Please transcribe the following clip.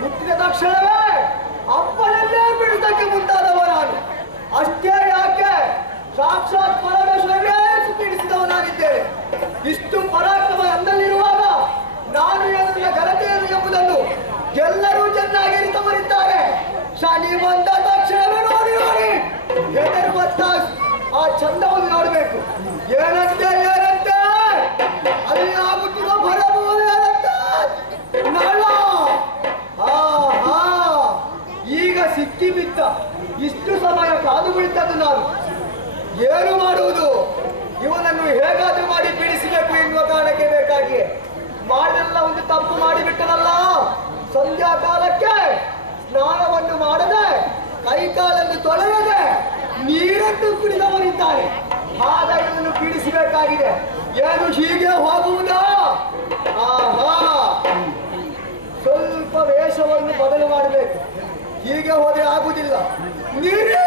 ಹುಟ್ಟಿದ ತಕ್ಷಣವೇ ಅಪ್ಪನಲ್ಲೇ ಬಿಡಿಸಕ್ಕೆ ಮುಂದಾದವ ನಾನು. ಅಷ್ಟೇ ಯಾಕೆ ಸಾಕ್ಷಾತ್ ಪರಮೇಶ್ವರನೇ ಪೀಡಿಸಿದವನಾಗಿದ್ದೇನೆ. ಇಷ್ಟು ಪರಾಕ್ರಮ ನನ್ನಲ್ಲಿರುವಾಗ ನಾನು ಎನ್ನುವ ಘನತೆಯನ್ನು ಎಂಬುದನ್ನು ಎಲ್ಲರೂ ಚೆನ್ನಾಗಿ ಅರಿತವರಿದ್ದಾರೆ. ಶನಿ ಬಂದ ತಕ್ಷಣವೇ ನೋಡಿ ನೋಡಿ ಹೆದರುವಂತ ಆ ಚಂದವನ್ನು ನೋಡಬೇಕು. ಏನಂತೆ ಏನಂತೆ ಅಲ್ಲಿ ಆಗುತ್ತಿರುವ ಭರಭೂಮಿಯಾದಂತೆ ನಳ. ಈಗ ಸಿಕ್ಕಿ ಬಿದ್ದ. ಇಷ್ಟು ಸಮಯ ಕಾದು ಬಿಟ್ಟದ್ದು ನಾನು. ಏನು ಮಾಡುವುದು? ಇವನನ್ನು ಹೇಗಾದ್ರೂ ಮಾಡಿ ಬಿಡಿಸಬೇಕು ಎನ್ನುವ ಕಾರಣಕ್ಕೆ ಬೇಕಾಗಿ ಮಾಡಿಲ್ಲ. ಒಂದು ತಪ್ಪು ಮಾಡಿಬಿಟ್ಟನಲ್ಲ. ಸಂಧ್ಯಾ ಕಾಲಕ್ಕೆ ಸ್ನಾನವನ್ನು ಮಾಡದೆ ಕೈಕಾಲನ್ನು ತೊಳೆಯದೆ ನೀರನ್ನು ಕುಡಿದವರಿದ್ದಾರೆ. ಆಗ ಇದನ್ನು ಬಿಡಿಸಬೇಕಾಗಿದೆ. ಏನು ಹೀಗೆ ಹೋಗುವುದಾ? ಆಹಾ, ಸ್ವಲ್ಪ ವೇಷವನ್ನು ಬದಲು ಮಾಡಬೇಕು. ಹೀಗೆ ಹೋದರೆ ಆಗುವುದಿಲ್ಲ. ನೀರೇ